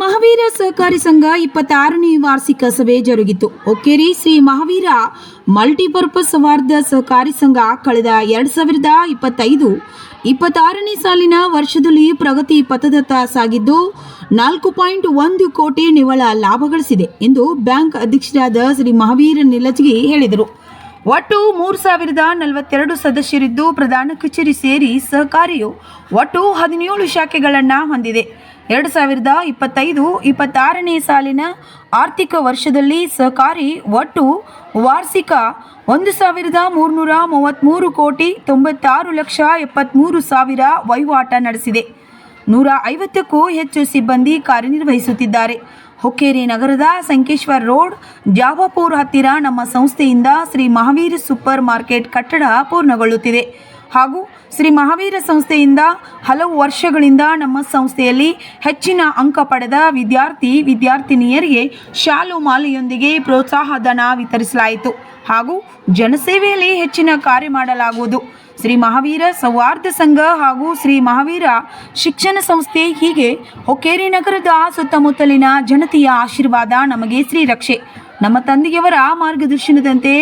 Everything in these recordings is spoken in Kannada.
ಮಹಾವೀರ ಸಹಕಾರಿ ಸಂಘ 26ನೇ ವಾರ್ಷಿಕ ಸಭೆ ಜರುಗಿತು. ಹೊಕ್ಕೇರಿ ಶ್ರೀ ಮಹಾವೀರ ಮಲ್ಟಿಪರ್ಪಸ್ ಸೌಹಾರ್ದ ಸಹಕಾರಿ ಸಂಘ ಕಳೆದ 2025-26ನೇ ಸಾಲಿನ ವರ್ಷದಲ್ಲಿ ಪ್ರಗತಿ ಪಥದತ್ತ ಸಾಗಿದ್ದು 4.1 ಕೋಟಿ ನಿವ್ವಳ ಲಾಭ ಗಳಿಸಿದೆ ಎಂದು ಬ್ಯಾಂಕ್ ಅಧ್ಯಕ್ಷರಾದ ಶ್ರೀ ಮಹಾವೀರ ನಿಲಜಗಿ ಹೇಳಿದರು. ಒಟ್ಟು 3042 ಸದಸ್ಯರಿದ್ದು ಪ್ರಧಾನ ಕಚೇರಿ ಸೇರಿ ಸಹಕಾರಿಯು ಒಟ್ಟು 17 ಶಾಖೆಗಳನ್ನು ಹೊಂದಿದೆ. 2025-26ನೇ ಸಾಲಿನ ಆರ್ಥಿಕ ವರ್ಷದಲ್ಲಿ ಸಹಕಾರಿ ಒಟ್ಟು ವಾರ್ಷಿಕ 1,333 ಕೋಟಿ 96 ಲಕ್ಷ 73 ಸಾವಿರ ವಹಿವಾಟ ನಡೆಸಿದೆ. 150ಕ್ಕೂ ಹೆಚ್ಚು ಸಿಬ್ಬಂದಿ ಕಾರ್ಯನಿರ್ವಹಿಸುತ್ತಿದ್ದಾರೆ. ಹೊಕ್ಕೇರಿ ನಗರದ ಸಂಕೇಶ್ವರ ರೋಡ್ ಜಾವಾಪುರ ಹತ್ತಿರ ನಮ್ಮ ಸಂಸ್ಥೆಯಿಂದ ಶ್ರೀ ಮಹಾವೀರ ಸೂಪರ್ ಮಾರ್ಕೆಟ್ ಕಟ್ಟಡ ಪೂರ್ಣಗೊಳ್ಳುತ್ತಿದೆ ಹಾಗೂ ಶ್ರೀ ಮಹಾವೀರ ಸಂಸ್ಥೆಯಿಂದ ಹಲವು ವರ್ಷಗಳಿಂದ ನಮ್ಮ ಸಂಸ್ಥೆಯಲ್ಲಿ ಹೆಚ್ಚಿನ ಅಂಕ ಪಡೆದ ವಿದ್ಯಾರ್ಥಿನಿಯರಿಗೆ ಶಾಲು ಮಾಲೆಯೊಂದಿಗೆ ಪ್ರೋತ್ಸಾಹಧನ ವಿತರಿಸಲಾಯಿತು ಹಾಗೂ ಜನಸೇವೆಯಲ್ಲಿ ಹೆಚ್ಚಿನ ಕಾರ್ಯ ಮಾಡಲಾಗುವುದು. ಶ್ರೀ ಮಹಾವೀರ ಸೌಹಾರ್ದ ಸಂಘ ಹಾಗೂ ಶ್ರೀ ಮಹಾವೀರ ಶಿಕ್ಷಣ ಸಂಸ್ಥೆ ಹೀಗೆ ಹೊಕ್ಕೇರಿ ನಗರದ ಸುತ್ತಮುತ್ತಲಿನ ಜನತೆಯ ಆಶೀರ್ವಾದ ನಮಗೆ ಶ್ರೀರಕ್ಷೆ. ನಮ್ಮ ತಂದೆಯವರ ಮಾರ್ಗದರ್ಶನದಂತೆ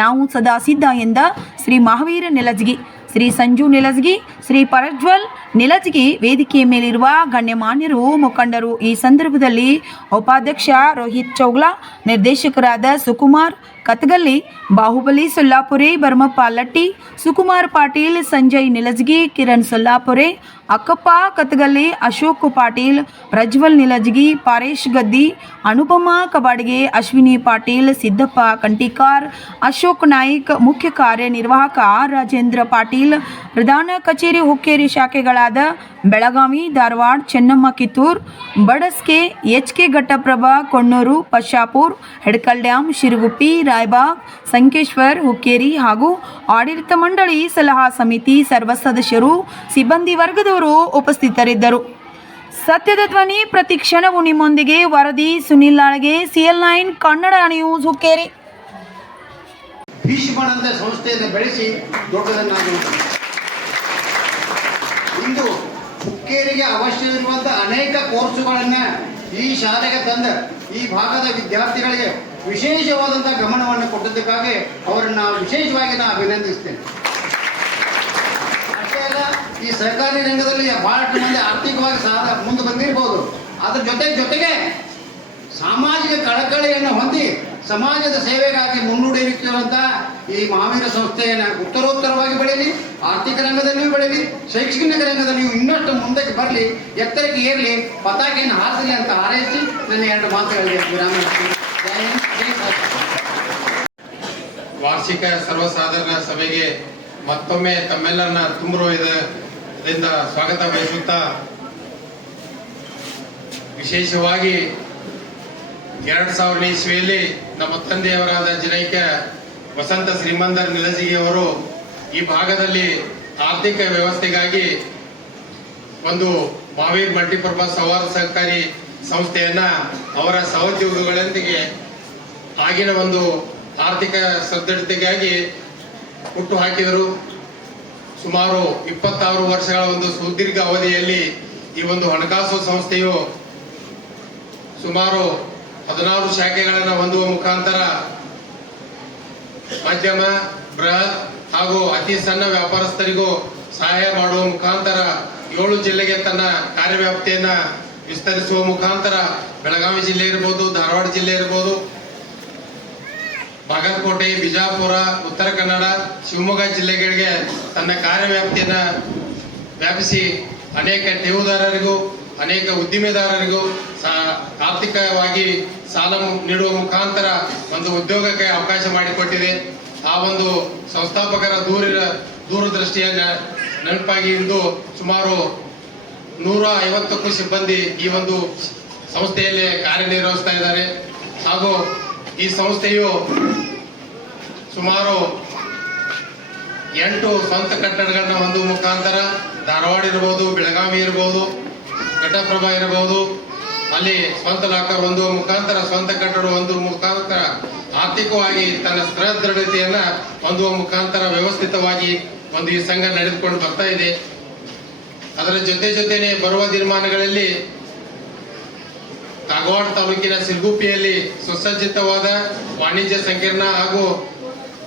ನಾವು ಸದಾ ಸಿದ್ಧ ಎಂದ ಶ್ರೀ ಮಹಾವೀರ ನಿಲಜಗಿ, ಶ್ರೀ ಸಂಜು ನಿಲಜಗಿ, ಶ್ರೀ ಪ್ರಜ್ವಲ್ ನಿಲಜಗಿ ವೇದಿಕೆಯ ಮೇಲಿರುವ ಗಣ್ಯಮಾನ್ಯರು, ಮುಖಂಡರು ಈ ಸಂದರ್ಭದಲ್ಲಿ ಉಪಾಧ್ಯಕ್ಷ ರೋಹಿತ್ ಚೌಗ್ಲಾ, ನಿರ್ದೇಶಕರಾದ ಸುಕುಮಾರ್ ಕತ್ಗಲ್ಲಿ, ಬಾಹುಬಲಿ ಸೊಲ್ಲಾಪುರೆ, ಭರಮಪ್ಪ ಲಟ್ಟಿ, ಸುಕುಮಾರ್ ಪಾಟೀಲ್, ಸಂಜಯ್ ನಿಲಜಗಿ, ಕಿರಣ್ ಸೊಲ್ಲಾಪುರೆ, ಅಕ್ಕಪ್ಪ ಕತ್ಗಲ್ಲಿ, ಅಶೋಕ್ ಪಾಟೀಲ್, ಪ್ರಜ್ವಲ್ ನಿಲಜಗಿ, ಪಾರೇಶ್ ಗದ್ದಿ, ಅನುಪಮ ಕಬಾಡಿಗೆ, ಅಶ್ವಿನಿ ಪಾಟೀಲ್, ಸಿದ್ದಪ್ಪ ಕಂಟಿಕಾರ್, ಅಶೋಕ್ ನಾಯ್ಕ್, ಮುಖ್ಯ ಕಾರ್ಯನಿರ್ವಾಹಕ ರಾಜೇಂದ್ರ ಪಾಟೀಲ್, ಪ್ರಧಾನ ಕಚೇರಿ ಹುಕ್ಕೇರಿ ಶಾಖೆಗಳಾದ ಬೆಳಗಾವಿ, ಧಾರವಾಡ, ಚೆನ್ನಮ್ಮ ಕಿತ್ತೂರ್, ಬಡಸ್ಕೆ, ಎಚ್.ಕೆ. ಘಟ್ಟಪ್ರಭಾ, ಕೊಣ್ಣೂರು, ಪಶಾಪುರ್, ಹೆಡ್ಕಲ್ ಡ್ಯಾಮ್, ಶಿರಗುಪ್ಪಿ, ರಾಯಬಾಗ್, ಸಂಕೇಶ್ವರ್, ಹುಕ್ಕೇರಿ ಹಾಗೂ ಆಡಳಿತ ಮಂಡಳಿ, ಸಲಹಾ ಸಮಿತಿ ಸರ್ವ ಸದಸ್ಯರು, ಸಿಬ್ಬಂದಿ ವರ್ಗದವರು ಉಪಸ್ಥಿತರಿದ್ದರು. ಸತ್ಯದ ಧ್ವನಿ ಪ್ರತಿ ಕ್ಷಣವೂ ನಿಮ್ಮೊಂದಿಗೆ. ವರದಿ ಸುನಿಲ್ ಲಾಳ್ಗೆ, CL9 ಕನ್ನಡ ನ್ಯೂಸ್, ಹುಕ್ಕೇರಿ. ಭೀಷ್ಮನಂತ ಸಂಸ್ಥೆಯನ್ನು ಬೆಳೆಸಿ ದೊಡ್ಡದನ್ನಾಗಿ ಇಂದು ಹುಕ್ಕೇರಿಗೆ ಅವಶ್ಯವಿರುವಂಥ ಅನೇಕ ಕೋರ್ಸುಗಳನ್ನು ಈ ಶಾಲೆಗೆ ತಂದ ಈ ಭಾಗದ ವಿದ್ಯಾರ್ಥಿಗಳಿಗೆ ವಿಶೇಷವಾದಂಥ ಗಮನವನ್ನು ಕೊಟ್ಟದ್ದಕ್ಕಾಗಿ ಅವರನ್ನು ವಿಶೇಷವಾಗಿ ನಾನು ಅಭಿನಂದಿಸ್ತೇನೆ. ಅಷ್ಟೇ ಅಲ್ಲ, ಈ ಸಹಕಾರಿ ರಂಗದಲ್ಲಿ ಬಹಳಷ್ಟು ಮಂದಿ ಆರ್ಥಿಕವಾಗಿ ಮುಂದೆ ಬಂದಿರ್ಬೋದು. ಅದ್ರ ಜೊತೆಗೆ ಸಾಮಾಜಿಕ ಕಳಕಳಿಯನ್ನು ಹೊಂದಿ ಸಮಾಜದ ಸೇವೆಗಾಗಿ ಮುನ್ನುಡಿಯುತ್ತಿರುವಂಥ ಈ ಮಹಾವೀರ ಸಂಸ್ಥೆಯನ್ನು ಉತ್ತರೋತ್ತರವಾಗಿ ಬೆಳೀಲಿ, ಆರ್ಥಿಕ ರಂಗದಲ್ಲಿಯೂ ಬೆಳೀಲಿ, ಶೈಕ್ಷಣಿಕ ರಂಗದಲ್ಲಿಯೂ ಇನ್ನಷ್ಟು ಮುಂದಕ್ಕೆ ಬರಲಿ, ಎತ್ತರಕ್ಕೆ ಏರಲಿ, ಪತಾಕೆಯನ್ನು ಹಾರಿಸಲಿ ಅಂತ ಹಾರೈಸಿ ನನ್ನ 2 ಮಾತುಗಳಿಗೆ ವಿರಾಮ. ವಾರ್ಷಿಕ ಸರ್ವಸಾಧಾರಣ ಸಭೆಗೆ ಮತ್ತೊಮ್ಮೆ ತಮ್ಮೆಲ್ಲರನ್ನ ತುಂಬುವುದರಿಂದ ಸ್ವಾಗತ ಬಯಸುತ್ತಾ, ವಿಶೇಷವಾಗಿ 2000ನೇ ಇಸ್ವಿಯಲ್ಲಿ ನಮ್ಮ ತಂದೆಯವರಾದ ಜನೈಕ ವಸಂತ ಶ್ರೀಮಂದರ್ ನಿಲಜಗಿ ಅವರು ಈ ಭಾಗದಲ್ಲಿ ಆರ್ಥಿಕ ವ್ಯವಸ್ಥೆಗಾಗಿ ಒಂದು ಮಹಾವೀರ್ ಮಲ್ಟಿಪರ್ಪಸ್ ಸೌಹಾರ್ದ ಸಹಕಾರಿ ಸಂಸ್ಥೆಯನ್ನ ಅವರ ಸಹೋದ್ಯೋಗಿಗಳೊಂದಿಗೆ ಆಗಿನ ಒಂದು ಆರ್ಥಿಕ ಸದೃಢತೆಗಾಗಿ ಹುಟ್ಟು ಹಾಕಿದರು. ಸುಮಾರು 26 ವರ್ಷಗಳ ಒಂದು ಸುದೀರ್ಘ ಅವಧಿಯಲ್ಲಿ ಈ ಒಂದು ಹಣಕಾಸು ಸಂಸ್ಥೆಯು ಸುಮಾರು 16 ಶಾಖೆಗಳನ್ನು ಹೊಂದುವ ಮುಖಾಂತರ ಮಧ್ಯಮ, ಬೃಹತ್ ಹಾಗೂ ಅತಿ ಸಣ್ಣ ವ್ಯಾಪಾರಸ್ಥರಿಗೂ ಸಹಾಯ ಮಾಡುವ ಮುಖಾಂತರ 7 ಜಿಲ್ಲೆಗೆ ತನ್ನ ಕಾರ್ಯವ್ಯಾಪ್ತಿಯನ್ನ ವಿಸ್ತರಿಸುವ ಮುಖಾಂತರ ಬೆಳಗಾವಿ ಜಿಲ್ಲೆ ಇರ್ಬೋದು, ಧಾರವಾಡ ಜಿಲ್ಲೆ ಇರ್ಬೋದು, ಬಾಗಲಕೋಟೆ, ಬಿಜಾಪುರ, ಉತ್ತರ ಕನ್ನಡ, ಶಿವಮೊಗ್ಗ ಜಿಲ್ಲೆಗಳಿಗೆ ತನ್ನ ಕಾರ್ಯವ್ಯಾಪ್ತಿಯನ್ನ ವ್ಯಾಪಿಸಿ ಅನೇಕ ಠೇವುದಾರರಿಗೂ ಅನೇಕ ಉದ್ದಿಮೆದಾರರಿಗೂ ಆರ್ಥಿಕವಾಗಿ ಸಾಲ ನೀಡುವ ಮುಖಾಂತರ ಒಂದು ಉದ್ಯೋಗಕ್ಕೆ ಅವಕಾಶ ಮಾಡಿಕೊಟ್ಟಿದೆ. ಆ ಒಂದು ಸಂಸ್ಥಾಪಕರ ದೂರದೃಷ್ಟಿಯ ನೆನಪಾಗಿ ಇಂದು ಸುಮಾರು 150ಕ್ಕೂ ಸಿಬ್ಬಂದಿ ಈ ಒಂದು ಸಂಸ್ಥೆಯಲ್ಲಿ ಕಾರ್ಯನಿರ್ವಹಿಸ್ತಾ ಇದ್ದಾರೆ. ಹಾಗೂ ಈ ಸಂಸ್ಥೆಯು ಸುಮಾರು 8 ಸ್ವಂತ ಕಟ್ಟಡಗಳನ್ನು ಹೊಂದುವ ಮುಖಾಂತರ ಧಾರವಾಡ ಇರ್ಬೋದು, ಬೆಳಗಾವಿ ಇರ್ಬೋದು, ಘಟಪ್ರಭಾ ಇರಬಹುದು, ಅಲ್ಲಿ ಸ್ವಂತ ಲಾಕರ್ ಹೊಂದುವ ಮುಖಾಂತರ, ಸ್ವಂತ ಕಟ್ಟಡ ಹೊಂದುವ ಮುಖಾಂತರ ಆರ್ಥಿಕವಾಗಿ ತನ್ನ ಸದೃಢತೆಯನ್ನ ಹೊಂದುವ ಮುಖಾಂತರ ವ್ಯವಸ್ಥಿತವಾಗಿ ಒಂದು ಈ ಸಂಘ ನಡೆದುಕೊಂಡು ಬರ್ತಾ ಇದೆ. ಅದರ ಜೊತೆನೆ ಬರುವ ದಿನಮಾನಗಳಲ್ಲಿ ಕಾಗವಾಡ ತಾಲೂಕಿನ ಸಿಲ್ಗುಪ್ಪಿಯಲ್ಲಿ ಸುಸಜ್ಜಿತವಾದ ವಾಣಿಜ್ಯ ಸಂಕೀರ್ಣ ಹಾಗೂ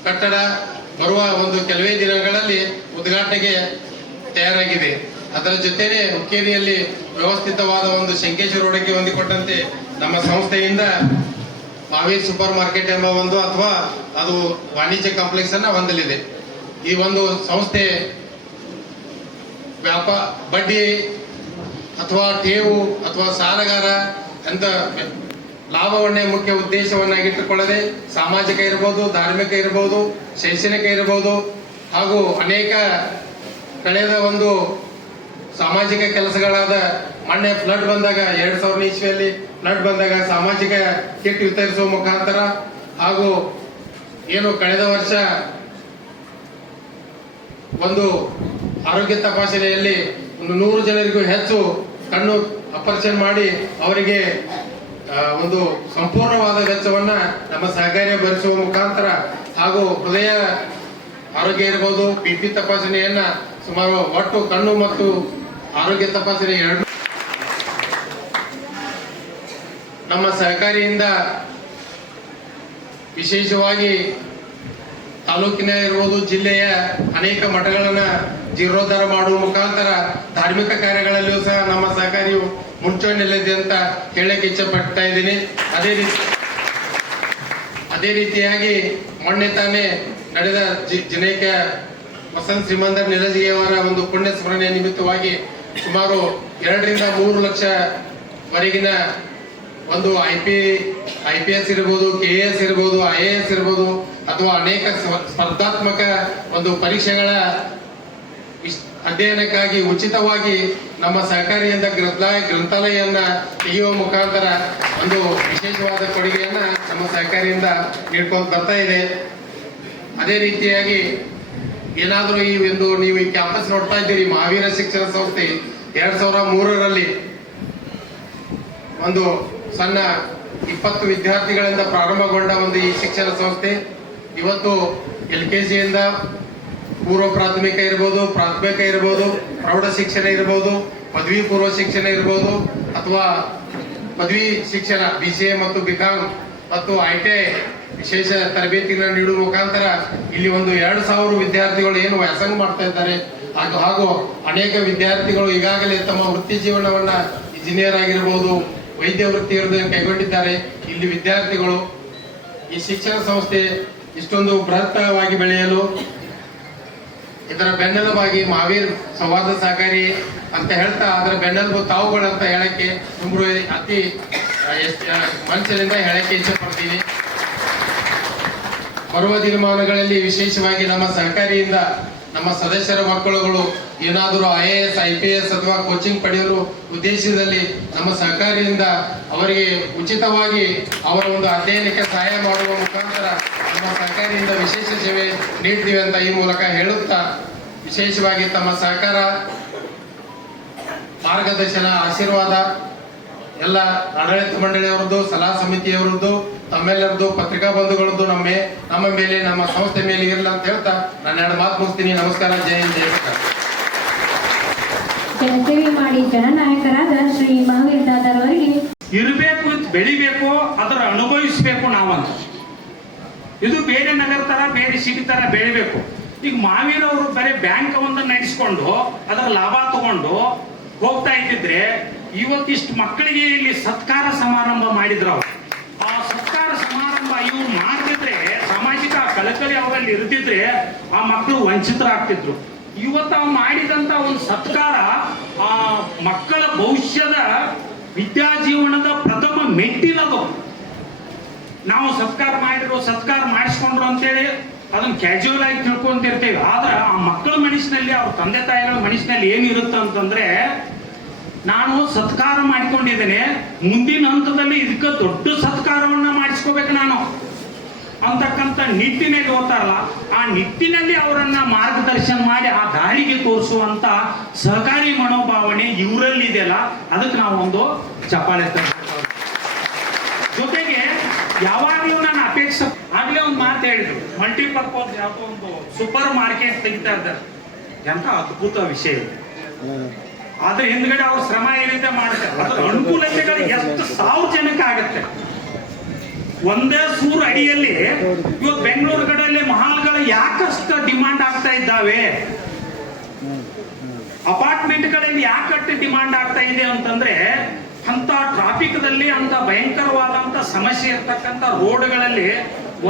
ಕಟ್ಟಡ ಬರುವ ಒಂದು ಕೆಲವೇ ದಿನಗಳಲ್ಲಿ ಉದ್ಘಾಟನೆಗೆ ತಯಾರಾಗಿದೆ. ಅದರ ಜೊತೆನೆ ಹುಕ್ಕೇರಿಯಲ್ಲಿ ವ್ಯವಸ್ಥಿತವಾದ ಒಂದು ಶಂಕೇಶ್ವರ ರೋಡ್ಗೆ ಹೊಂದಿಕೊಟ್ಟಂತೆ ನಮ್ಮ ಸಂಸ್ಥೆಯಿಂದ ಮಾವೀರ್ ಸೂಪರ್ ಮಾರ್ಕೆಟ್ ಎಂಬ ಒಂದು ಅಥವಾ ಅದು ವಾಣಿಜ್ಯ ಕಾಂಪ್ಲೆಕ್ಸ್ ಅನ್ನ ಹೊಂದಲಿದೆ. ಈ ಒಂದು ಸಂಸ್ಥೆ ಬಡ್ಡಿ ಅಥವಾ ಠೇವು ಅಥವಾ ಸಾಲಗಾರ ಅಂತ ಲಾಭವನ್ನೇ ಮುಖ್ಯ ಉದ್ದೇಶವನ್ನಾಗಿಟ್ಟುಕೊಳ್ಳದೆ ಸಾಮಾಜಿಕ ಇರಬಹುದು, ಧಾರ್ಮಿಕ ಇರಬಹುದು, ಶೈಕ್ಷಣಿಕ ಇರಬಹುದು ಹಾಗೂ ಅನೇಕ ಕಳೆದ ಒಂದು ಸಾಮಾಜಿಕ ಕೆಲಸಗಳಾದ ಮೊನ್ನೆ ಫ್ಲಡ್ ಬಂದಾಗ 2000 ಇಸ್ವಿಯಲ್ಲಿ ಫ್ಲಡ್ ಬಂದಾಗ ಸಾಮಾಜಿಕ ಕಿಟ್ ವಿತರಿಸುವ ಮುಖಾಂತರ ಹಾಗೂ ಏನು ಕಳೆದ ವರ್ಷ ಒಂದು ಆರೋಗ್ಯ ತಪಾಸಣೆಯಲ್ಲಿ 100 ಜನರಿಗೂ ಹೆಚ್ಚು ಕಣ್ಣು ಆಪರೇಷನ್ ಮಾಡಿ ಅವರಿಗೆ ಒಂದು ಸಂಪೂರ್ಣವಾದ ವೆಚ್ಚವನ್ನ ನಮ್ಮ ಸಹಕಾರಿಯ ಭರಿಸುವ ಮುಖಾಂತರ ಹಾಗೂ ಹೃದಯ ಆರೋಗ್ಯ ಇರಬಹುದು, BP ತಪಾಸಣೆಯನ್ನ ಸುಮಾರು ಒಟ್ಟು ಕಣ್ಣು ಮತ್ತು ಆರೋಗ್ಯ ತಪಾಸಣೆ ಎರಡು ನಮ್ಮ ಸಹಕಾರಿಯಿಂದ ವಿಶೇಷವಾಗಿ ತಾಲೂಕಿನ ಇರುವುದು ಜಿಲ್ಲೆಯ ಅನೇಕ ಮಠಗಳನ್ನ ಜೀರ್ಣೋದ್ಧಾರ ಮಾಡುವ ಮುಖಾಂತರ ಧಾರ್ಮಿಕ ಕಾರ್ಯಗಳಲ್ಲಿಯೂ ಸಹ ನಮ್ಮ ಸಹಕಾರಿಯು ಮುಂಚೂಣಿಯಲ್ಲಿದೆ ಅಂತ ಹೇಳಕ್ಕೆ ಇಚ್ಛೆ ಪಡ್ತಾ ಇದ್ದೀನಿ. ಅದೇ ರೀತಿಯಾಗಿ ಮೊನ್ನೆ ತಾನೇ ನಡೆದ ಜನೈಕ ವಸಂತ ಶ್ರೀಮಂದರ್ ನಿಲಜಿಯವರ ಒಂದು ಪುಣ್ಯ ಸ್ಮರಣೆ ನಿಮಿತ್ತವಾಗಿ ಸುಮಾರು 2 ರಿಂದ 3 ಲಕ್ಷ ವರೆಗಿನ ಒಂದು IPS ಇರಬಹುದು, KAS ಇರಬಹುದು, IAS ಇರಬಹುದು ಅಥವಾ ಅನೇಕ ಸ್ಪರ್ಧಾತ್ಮಕ ಒಂದು ಪರೀಕ್ಷೆಗಳ ಅಧ್ಯಯನಕ್ಕಾಗಿ ಉಚಿತವಾಗಿ ನಮ್ಮ ಸಹಕಾರಿಯಿಂದ ಗ್ರಂಥಾಲಯವನ್ನ ತೆಗೆಯುವ ಮುಖಾಂತರ ಒಂದು ವಿಶೇಷವಾದ ಕೊಡುಗೆಯನ್ನ ನಮ್ಮ ಸಹಕಾರಿಯಿಂದ ನೀಡ್ಕೊಂಡು ಬರ್ತಾ ಇದೆ. ಅದೇ ರೀತಿಯಾಗಿ ಏನಾದರೂ ಈ ಒಂದು ನೀವು ಈ ಕ್ಯಾಂಪಸ್ ನೋಡ್ತಾ ಇದ್ದೀರಿ, ಮಹಾವೀರ ಶಿಕ್ಷಣ ಸಂಸ್ಥೆ 2003ರಲ್ಲಿ ಒಂದು ಸಣ್ಣ 20 ವಿದ್ಯಾರ್ಥಿಗಳಿಂದ ಪ್ರಾರಂಭಗೊಂಡ ಒಂದು ಈ ಶಿಕ್ಷಣ ಸಂಸ್ಥೆ ಇವತ್ತು LKGಯಿಂದ ಪೂರ್ವ ಪ್ರಾಥಮಿಕ ಇರ್ಬೋದು, ಪ್ರಾಥಮಿಕ ಇರ್ಬೋದು, ಪ್ರೌಢ ಶಿಕ್ಷಣ ಇರ್ಬೋದು, ಪದವಿ ಪೂರ್ವ ಶಿಕ್ಷಣ ಇರ್ಬೋದು ಅಥವಾ ಪದವಿ ಶಿಕ್ಷಣ BCA ಮತ್ತು BCom ಮತ್ತು ITI ವಿಶೇಷ ತರಬೇತಿಯನ್ನು ನೀಡುವ ಮುಖಾಂತರ ಇಲ್ಲಿ ಒಂದು 2000 ವಿದ್ಯಾರ್ಥಿಗಳು ಏನು ವ್ಯಾಸಂಗ ಮಾಡ್ತಾ ಇದ್ದಾರೆ ಹಾಗೂ ಅನೇಕ ವಿದ್ಯಾರ್ಥಿಗಳು ಈಗಾಗಲೇ ತಮ್ಮ ವೃತ್ತಿ ಜೀವನವನ್ನ ಇಂಜಿನಿಯರ್ ಆಗಿರ್ಬೋದು, ವೈದ್ಯ ವೃತ್ತಿಯನ್ನು ಕೈಗೊಂಡಿದ್ದಾರೆ. ಇಲ್ಲಿ ವಿದ್ಯಾರ್ಥಿಗಳು ಈ ಶಿಕ್ಷಣ ಸಂಸ್ಥೆ ಇಷ್ಟೊಂದು ಬೃಹತ್ತವಾಗಿ ಬೆಳೆಯಲು ಇದರ ಬೆನ್ನೆಲುಬಾಗಿ ಮಹಾವೀರ್ ಸಂವಾದ ಸಹಕಾರಿ ಅಂತ ಹೇಳ್ತಾ ಅದರ ಬೆನ್ನೆಲುಬು ತಾವುಗಳು ಅಂತ ಹೇಳಕ್ಕೆ ಅತಿ ಮನಸ್ಸಿನಿಂದ ಹೇಳಕ್ಕೆ ಇಚ್ಛೆ ಪಡ್ತೀನಿ. ಬರುವ ದಿನಮಾನಗಳಲ್ಲಿ ವಿಶೇಷವಾಗಿ ನಮ್ಮ ಸಹಕಾರಿಯಿಂದ ನಮ್ಮ ಸದಸ್ಯರ ಮಕ್ಕಳುಗಳು ಏನಾದರೂ IAS IPS ಅಥವಾ ಕೋಚಿಂಗ್ ಪಡೆಯಲು ಉದ್ದೇಶದಲ್ಲಿ ನಮ್ಮ ಸಹಕಾರಿಯಿಂದ ಅವರಿಗೆ ಉಚಿತವಾಗಿ ಅವರ ಒಂದು ಅಧ್ಯಯನಕ್ಕೆ ಸಹಾಯ ಮಾಡುವ ಮುಖಾಂತರ ನಮ್ಮ ಸಹಕಾರಿಯಿಂದ ವಿಶೇಷ ಸೇವೆ ನೀಡ್ತೀವಿ ಅಂತ ಈ ಮೂಲಕ ಹೇಳುತ್ತಾ ವಿಶೇಷವಾಗಿ ತಮ್ಮ ಸಹಕಾರ, ಮಾರ್ಗದರ್ಶನ, ಆಶೀರ್ವಾದ ಎಲ್ಲ ಆಡಳಿತ ಮಂಡಳಿಯವರದ್ದು, ಸಲಹಾ ಸಮಿತಿಯವರದ್ದು, ತಮ್ಮೆಲ್ಲರದ್ದು, ಪತ್ರಿಕಾ ಬಂಧುಗಳದ್ದು ನಮ್ಮ ಮೇಲೆ ನಮ್ಮ ಸಂಸ್ಥೆ ಮೇಲೆ ಇರಲ್ಲ ಅಂತ ಹೇಳ್ತಾ ನಾನು 2 ಮಾತು ಮುಗಿಸ್ತೀನಿ. ನಮಸ್ಕಾರ. ಜೈ ಹಿಂದ್, ಜೈ ಕರ್ನಾಟಕ. ಜನಸೇವೆ ಮಾಡಿ ಜನನಾಯಕರಾದ ಶ್ರೀ ಮಹಾವೀರ್ ದಾದಾರವರಿಗೆ ಇರಬೇಕು, ಬೆಳಿಬೇಕು, ಅದರ ಅನುಭವಿಸಬೇಕು ನಾವಂತ. ಇದು ಬೇರೆ ನಗರ ತರ, ಬೇರೆ ಸಿಟಿ ತರ ಬೆಳಿಬೇಕು. ಈಗ ಮಹಾವೀರ್ ಅವರು ಬರೀ ಬ್ಯಾಂಕ್ ಒಂದನ್ನು ನಡೆಸ್ಕೊಂಡು ಅದರ ಲಾಭ ತಗೊಂಡು ಹೋಗ್ತಾ ಇದ್ದಿದ್ರೆ ಇವತ್ತಿಷ್ಟು ಮಕ್ಕಳಿಗೆ ಇಲ್ಲಿ ಸತ್ಕಾರ ಸಮಾರಂಭ ಮಾಡಿದ್ರು. ಆ ಸತ್ಕಾರ ಸಮಾರಂಭ ಇವ್ರು ಮಾಡ್ತಿದ್ರೆ, ಸಾಮಾಜಿಕ ಕಳಕಳಿ ಅವರಲ್ಲಿ ಇರ್ತಿದ್ರೆ ಆ ಮಕ್ಕಳು ವಂಚಿತರಾಗ್ತಿದ್ರು. ಇವತ್ತು ಅವ್ರು ಮಾಡಿದಂತ ಒಂದು ಸತ್ಕಾರ ಆ ಮಕ್ಕಳ ಭವಿಷ್ಯದ ವಿದ್ಯಾ ಜೀವನದ ಪ್ರಥಮ ಮೆಟ್ಟಿನದು. ನಾವು ಸತ್ಕಾರ ಮಾಡಿಸ್ಕೊಂಡ್ರು ಅಂತೇಳಿ ಅದನ್ನ ಕ್ಯಾಶುವಲ್ ಆಗಿ ತಿಳ್ಕೊಂತಿರ್ತೇವೆ. ಆದ್ರೆ ಆ ಮಕ್ಕಳ ಮನಸ್ಸಿನಲ್ಲಿ, ಅವ್ರ ತಂದೆ ತಾಯಿಗಳ ಮನಸ್ಸಿನಲ್ಲಿ ಏನಿರುತ್ತೆ ಅಂತಂದ್ರೆ, ನಾನು ಸತ್ಕಾರ ಮಾಡಿಕೊಂಡಿದ್ದೇನೆ, ಮುಂದಿನ ಹಂತದಲ್ಲಿ ಇದಕ್ಕೆ ದೊಡ್ಡ ಸತ್ಕಾರವನ್ನ ಮಾಡಿಸ್ಕೋಬೇಕು ನಾನು ಅಂತಕ್ಕಂಥ ನಿಟ್ಟಿನಲ್ಲಿ ಓದ್ತಾರಲ್ಲ, ಆ ನಿಟ್ಟಿನಲ್ಲಿ ಅವರನ್ನ ಮಾರ್ಗದರ್ಶನ ಮಾಡಿ ಆ ದಾರಿಗೆ ತೋರಿಸುವಂತ ಸಹಕಾರಿ ಮನೋಭಾವನೆ ಇವರಲ್ಲಿ ಇದೆಯಲ್ಲ, ಅದಕ್ಕೆ ನಾವು ಒಂದು ಚಪ್ಪಾಳೆ ತರಬೇಕು. ಜೊತೆಗೆ ಯಾವಾಗಲೂ ನಾನು ಅಪೇಕ್ಷೆ ಒಂದು ಮಾತು ಹೇಳಿದ್ರು, ಮಲ್ಟಿಪರ್ಪಸ್ ಯಾವುದೋ ಒಂದು ಸೂಪರ್ ಮಾರ್ಕೆಟ್ ತೆಗಿತಾ ಇದ್ದಾರೆ. ಎಂತ ಅದ್ಭುತ ವಿಷಯ ಇದೆ. ಆದ್ರೆ ಹಿಂದ್ಗಡೆ ಅವ್ರ ಶ್ರಮ ಏನಿದೆ ಮಾಡ್ತಾರೆ. ಅದ್ರ ಅನುಕೂಲತೆಗಳು ಎಷ್ಟು 1000 ಜನಕ್ಕೆ ಆಗತ್ತೆ. ಒಂದೇ ಸೂರು ಅಡಿಯಲ್ಲಿ ಇವತ್ತು ಬೆಂಗಳೂರು ಕಡೆಯಲ್ಲಿ ಮಹಾಲ್ಗಳು ಯಾಕಷ್ಟು ಡಿಮಾಂಡ್ ಆಗ್ತಾ ಇದ್ದಾವೆ, ಅಪಾರ್ಟ್ಮೆಂಟ್ಗಳಲ್ಲಿ ಯಾಕಟ್ಟು ಡಿಮಾಂಡ್ ಆಗ್ತಾ ಇದೆ ಅಂತಂದ್ರೆ, ಅಂತ ಟ್ರಾಫಿಕ್ದಲ್ಲಿ ಅಂತ ಭಯಂಕರವಾದಂತ ಸಮಸ್ಯೆ ಇರ್ತಕ್ಕಂಥ ರೋಡ್ಗಳಲ್ಲಿ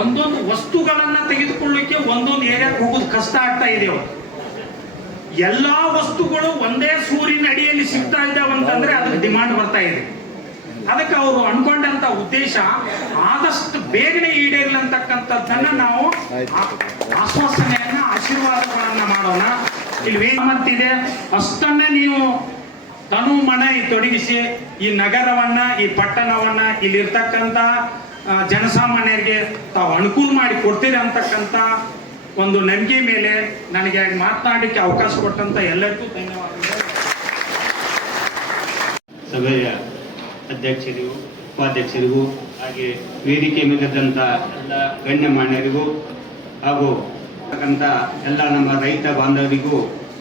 ಒಂದೊಂದು ವಸ್ತುಗಳನ್ನ ತೆಗೆದುಕೊಳ್ಳಿಕ್ಕೆ ಒಂದೊಂದು ಏರಿಯಾಕ್ಕೆ ಹೋಗೋದು ಕಷ್ಟ ಆಗ್ತಾ ಇದೆ. ಎಲ್ಲಾ ವಸ್ತುಗಳು ಒಂದೇ ಸೂರಿನ ಅಡಿಯಲ್ಲಿ ಸಿಗ್ತಾ ಇದ್ದಾವೆ ಅಂತಂದ್ರೆ ಅದಕ್ಕೆ ಡಿಮಾಂಡ್ ಬರ್ತಾ ಇದೆ. ಅದಕ್ಕೆ ಅವರು ಅನ್ಕೊಂಡಂತ ಉದ್ದೇಶ ಆದಷ್ಟು ಬೇಗನೆ ಈಡೇರಲಿ ಅಂತಕ್ಕಂಥದ್ದನ್ನ ನಾವು ಆಶ್ವಾಸನೆಯನ್ನ ಆಶೀರ್ವಾದಗಳನ್ನ ಮಾಡೋಣ. ಇಲ್ಲಿ ಮತ್ತಿದೆ ಅಷ್ಟನ್ನೇ ನೀವು ತನು ಮನ ತೊಡಗಿಸಿ ಈ ನಗರವನ್ನ, ಈ ಪಟ್ಟಣವನ್ನ, ಇಲ್ಲಿರ್ತಕ್ಕಂಥ ಜನಸಾಮಾನ್ಯರಿಗೆ ತಾವು ಅನುಕೂಲ ಮಾಡಿ ಕೊಡ್ತೀರಿ ಅಂತಕ್ಕಂಥ ಒಂದು ನಂಬಿಕೆ ಮೇಲೆ ನನಗೆ ಮಾತನಾಡಲಿಕ್ಕೆ ಅವಕಾಶ ಕೊಟ್ಟಂತ ಎಲ್ಲರಿಗೂ ಧನ್ಯವಾದಗಳು. ಸಭೆಯ ಅಧ್ಯಕ್ಷರಿಗೂ ಉಪಾಧ್ಯಕ್ಷರಿಗೂ ಹಾಗೆ ವೇದಿಕೆ ಮೇಲಿದ್ದಂಥ ಎಲ್ಲ ಗಣ್ಯಮಾನ್ಯರಿಗೂ ಹಾಗೂ ಎಲ್ಲ ನಮ್ಮ ರೈತ ಬಾಂಧವರಿಗೂ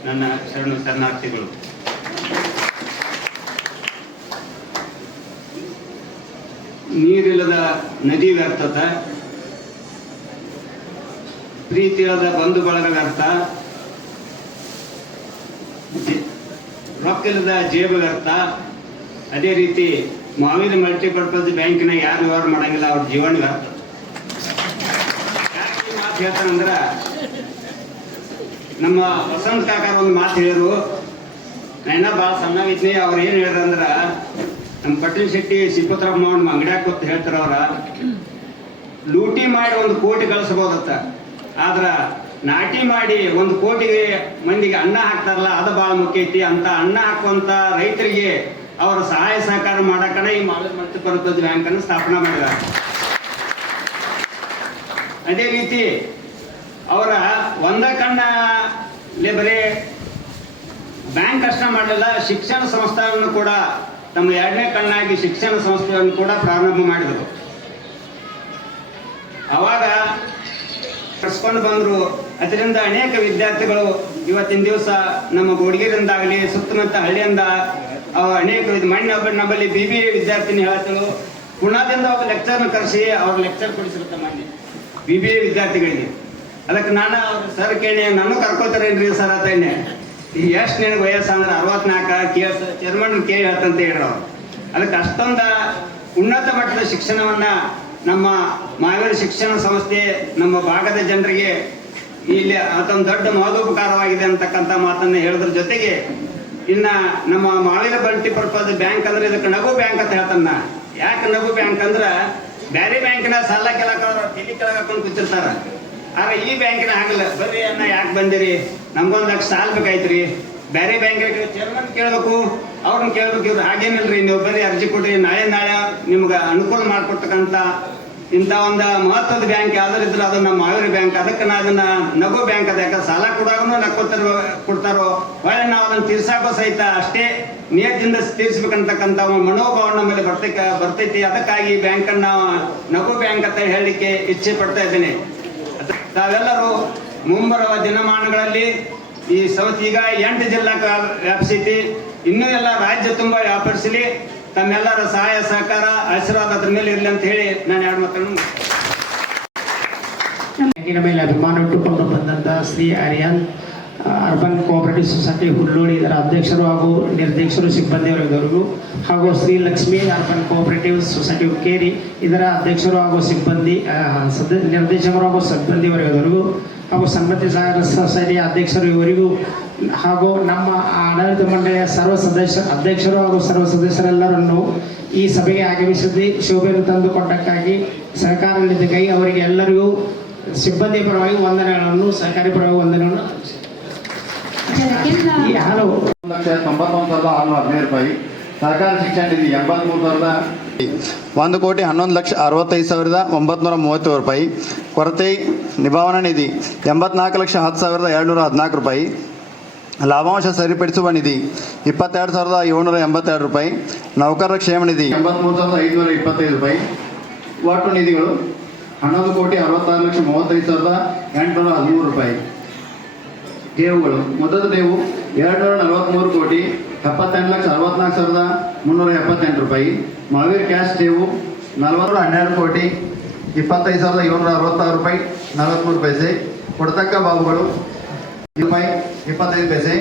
ನನ್ನ ಶರಣು ಶರಣಾರ್ಥಿಗಳು. ನೀರಿಲ್ಲದ ನದಿ ವ್ಯರ್ಥತ, ಪ್ರೀತಿಯಾದ ಬಂಧು ಬಳಗ ವ್ಯರ್ಥ, ರೊಕ್ಕಿಲ್ಲದ ಜೇಬು ವ್ಯರ್ಥ. ಅದೇ ರೀತಿ ಮಾವಿನ ಮಲ್ಟಿಪರ್ಪಸ್ ಬ್ಯಾಂಕಿನ ಯಾರು ವ್ಯವಹಾರ ಮಾಡಂಗಿಲ್ಲ, ಅವ್ರ ಜೀವನ ವ್ಯರ್ಥ. ಯಾಕೆ ಈ ಮಾತು ಹೇಳ್ತಾನಂದ್ರ, ನಮ್ಮ ವಸಂತ ಕಾಕಾರ ಒಂದು ಮಾತು ಹೇಳಿದ್ರು, ನಾ ಭಾಳ ಸಣ್ಣವಿದ್ನಿ. ಅವ್ರು ಏನು ಹೇಳಿದ್ರಂದ್ರ, ನಮ್ಮ ಪಟೇಲ್ ಶೆಟ್ಟಿ ಸಿಪ್ಪತ್ರಮ್ಮ ನಮ್ಮ ಅಂಗಡ್ಯಾಗ ಕೂತ್ ಹೇಳ್ತಾರ, ಅವ್ರ ಲೂಟಿ ಮಾಡಿ 1 ಕೋಟಿ ಗಳಿಸ್ಬೋದತ್ತ, ಆದ್ರ ನಾಟಿ ಮಾಡಿ 1 ಕೋಟಿ ಮಂದಿಗೆ ಅನ್ನ ಹಾಕ್ತಾರಲ್ಲ ಅದು ಬಹಳ ಮುಖ್ಯ ಐತಿ. ಅಂತ ಅನ್ನ ಹಾಕುವಂತ ರೈತರಿಗೆ ಅವರ ಸಹಾಯ ಸಹಕಾರ ಮಾಡಕನ ಈ ಮಲ್ಟಿಪರ್ಪಸ್ ಬ್ಯಾಂಕ್ ಅನ್ನು ಸ್ಥಾಪನಾ ಮಾಡಿದ್ದಾರೆ. ಅದೇ ರೀತಿ ಅವರ ಒಂದ ಕಣ್ಣಲ್ಲಿ ಬರೀ ಬ್ಯಾಂಕ್ ಅಷ್ಟ ಮಾಡಲಿಲ್ಲ, ಶಿಕ್ಷಣ ಸಂಸ್ಥೆಯನ್ನು ಕೂಡ ತಮ್ಮ 2ನೇ ಕಣ್ಣಾಗಿ ಶಿಕ್ಷಣ ಸಂಸ್ಥೆಯನ್ನು ಕೂಡ ಪ್ರಾರಂಭ ಮಾಡಿದರು. ಅವಾಗ ಕರ್ಸ್ಕೊಂಡು ಬಂದರು. ಅದರಿಂದ ಅನೇಕ ವಿದ್ಯಾರ್ಥಿಗಳು ಇವತ್ತಿನ ದಿವಸ ನಮ್ಮ ಗೋಡಿಗೆರಿಂದಾಗಲಿ ಸುತ್ತಮುತ್ತ ಹಳ್ಳಿಯಿಂದ ಅನೇಕ ನಮ್ಮಲ್ಲಿ BBA ವಿದ್ಯಾರ್ಥಿನಿ ಹೇಳ್ತಳು, ಪುಣಾದಿಂದ ಒಬ್ಬ ಲೆಕ್ಚರ್ನ ಕರೆಸಿ ಅವ್ರ ಲೆಕ್ಚರ್ ಕೊಡಿಸಿರುತ್ತೆ ಮೊನ್ನೆ BBA ವಿದ್ಯಾರ್ಥಿಗಳಿಗೆ. ಅದಕ್ಕೆ ನಾನು ಅವ್ರ ಸರ್ ಕೇಳಿ, ನಾನು ಕರ್ಕೋತಾರೇನ್ರಿ ಸರ್ ಅಂತೇನೆ. ಈಗ ಎಷ್ಟು ನಿನಗೆ ವಯಸ್ಸು ಅಂದ್ರೆ 64 ಚೇರ್ಮನ್ ಕೇಳಿ ಹೇಳ್ತಂತ ಹೇಳಿದ್ರು. ಅದಕ್ಕೆ ಅಷ್ಟೊಂದ ಉನ್ನತ ಮಟ್ಟದ ಶಿಕ್ಷಣವನ್ನ ನಮ್ಮ ಮಾವೇರಿ ಶಿಕ್ಷಣ ಸಂಸ್ಥೆ ನಮ್ಮ ಭಾಗದ ಜನರಿಗೆ ಇಲ್ಲಿ ಅದೊಂದು ದೊಡ್ಡ ಮಹೋಪಕಾರವಾಗಿದೆ ಅಂತಕ್ಕಂಥ ಮಾತನ್ನ ಹೇಳೋದ್ರ ಜೊತೆಗೆ, ಇನ್ನ ನಮ್ಮ ಮಾವೇರಿ ಮಲ್ಟಿಪರ್ಪಸ್ ಬ್ಯಾಂಕ್ ಅಂದ್ರೆ ಇದಕ್ಕೆ ನಗು ಬ್ಯಾಂಕ್ ಅಂತ ಹೇಳ್ತಾನ. ಯಾಕೆ ನಗು ಬ್ಯಾಂಕ್ ಅಂದ್ರ, ಬೇರೆ ಬ್ಯಾಂಕಿನ ಸಾಲ ಕೆಳಕವ್ರ ತಲೆ ಕೆಳಗೆ ಹಾಕೊಂಡು ಕೂತಿರ್ತಾರ, ಆದ್ರೆ ಈ ಬ್ಯಾಂಕಿನ ಆಗಲ್ಲ. ಬರ್ರಿ ಅನ್ನ ಯಾಕೆ ಬಂದಿರಿ, ನಮ್ಗೊಂದು ಲಕ್ಷ ಸಾಲ ಬೇಕಾಯ್ತ್ರಿ, ಬೇರೆ ಬ್ಯಾಂಕಿಗೆ ಚೇರ್ಮನ್ ಕೇಳ್ಬೇಕು, ಅವ್ರನ್ನ ಕೇಳ್ಬೇಕು. ಇವ್ರು ಹಾಗೇನಿಲ್ರಿ, ನೀವು ಬರ್ರಿ ಅರ್ಜಿ ಕೊಡ್ರಿ, ನಾಳೆ ನಿಮ್ಗೆ ಅನುಕೂಲ ಮಾಡ್ಕೊಡ್ತಕ್ಕಂಥ ಇಂಥ ಒಂದು ಮಹತ್ವದ ಬ್ಯಾಂಕ್ ಯಾವ್ದಾರಿದ್ರೆ ಅದು ನಮ್ಮ ಮಾವೇರಿ ಬ್ಯಾಂಕ್. ಅದಕ್ಕೆ ನಾ ಅದನ್ನ ನಗು ಬ್ಯಾಂಕ್ ಅದ. ಯಾಕಂದ್ರೆ ಸಾಲ ಕೊಡೋನು ಕೊಡ್ತಾರೋ, ಒಳ್ಳೆ ನಾವು ಅದನ್ನ ತೀರ್ಸಾಕೋ ಸಹಿತ ಅಷ್ಟೇ ನಿಯತ್ತಿಂದ ತೀರ್ಸ್ಬೇಕಂತಕ್ಕಂಥ ಮನೋಭಾವ ನಮ್ಮಲ್ಲಿ ಬರ್ತೈತಿ. ಅದಕ್ಕಾಗಿ ಈ ಬ್ಯಾಂಕನ್ನು ನಾವು ನಗು ಬ್ಯಾಂಕ್ ಅಂತ ಹೇಳಲಿಕ್ಕೆ ಇಚ್ಛೆ ಪಡ್ತಾ ಇದ್ದೇನೆ. ತಾವೆಲ್ಲರೂ ಮುಂಬರುವ ದಿನಮಾನಗಳಲ್ಲಿ ಈ ಸಂಸ್ಥೆ ಈಗ 8 ಜಿಲ್ಲಾಕ್ಕೆ ವ್ಯಾಪಿಸೈತಿ, ಇನ್ನೂ ಎಲ್ಲ ರಾಜ್ಯ ತುಂಬ ವ್ಯಾಪರಿಸಲಿ. ತಮ್ಮೆಲ್ಲರ ಸಹಾಯ ಸಹಕಾರ ಆಶೀರ್ವಾದ ಅದ್ರ ಮೇಲೆ ಇರಲಿ ಅಂತ ಹೇಳಿ ನಾನು 2 ಮಾತನ್ನು ಬ್ಯಾಂಕಿನ ಮೇಲೆ ಅಭಿಮಾನ ಇಟ್ಟುಕೊಂಡು ಬಂದಂಥ Shri Aryan urban cooperative society Hulloli ಇದರ ಅಧ್ಯಕ್ಷರು ಹಾಗೂ ನಿರ್ದೇಶಕರು ಸಿಬ್ಬಂದಿಯವರಿಗೂ, ಹಾಗೂ Shri Lakshmi urban cooperative society Hukkeri ಇದರ ಅಧ್ಯಕ್ಷರು ಹಾಗೂ ಸಿಬ್ಬಂದಿ ನಿರ್ದೇಶಕರು ಹಾಗೂ ಸಿಬ್ಬಂದಿಯವರಿಗೂ, ಹಾಗೂ ಸನ್ಮತಿ ಸಹಕಾರ ಸೊಸೈಟಿಯ ಅಧ್ಯಕ್ಷರು ಇವರಿಗೂ, ಹಾಗೂ ನಮ್ಮ ಆಡಳಿತ ಮಂಡಳಿಯ ಅಧ್ಯಕ್ಷರು ಹಾಗೂ ಸರ್ವ ಸದಸ್ಯರೆಲ್ಲರನ್ನು ಈ ಸಭೆಗೆ ಆಗಮಿಸಿದ್ದು ಶೋಭೆಯನ್ನು ತಂದುಕೊಟ್ಟಕ್ಕಾಗಿ ಸಹಕಾರ ನೀಡಿದ ಕೈ ಅವರಿಗೆ ಎಲ್ಲರಿಗೂ ಸಿಬ್ಬಂದಿ ಪರವಾಗಿ ವಂದನೆಗಳನ್ನು, ಸಹಕಾರಿ ಪರವಾಗಿ ವಂದನೆಗಳನ್ನು. ಹಲವು 1,91,615 ರೂಪಾಯಿ. ಸರ್ಕಾರ ಶಿಕ್ಷಣ ನಿಧಿ 83,000. 1,65,65,930 ರೂಪಾಯಿ. ಕೊರತೆ ನಿಭಾವನಾ ನಿಧಿ 84,10,214 ರೂಪಾಯಿ. ಲಾಭಾಂಶ ಸರಿಪಡಿಸುವ ನಿಧಿ 22,782 ರೂಪಾಯಿ. ನೌಕರರ ಕ್ಷೇಮ ನಿಧಿ 83,525 ರೂಪಾಯಿ. ಒಟ್ಟು ನಿಧಿಗಳು 11,66,35,813 ರೂಪಾಯಿ. ಠೇವುಗಳು ಮೊದಲ ಠೇವು 243,78,64,378 ರೂಪಾಯಿ. ಮಹಾವೀರ್ ಕ್ಯಾಶ್ ಠೇವು 12,12,25,766 ರೂಪಾಯಿ 43 ಪೈಸೆ. ಕೊಡತಕ್ಕ ಬಾಬುಗಳು ರೂಪಾಯಿ 25 ಪೈಸೆ.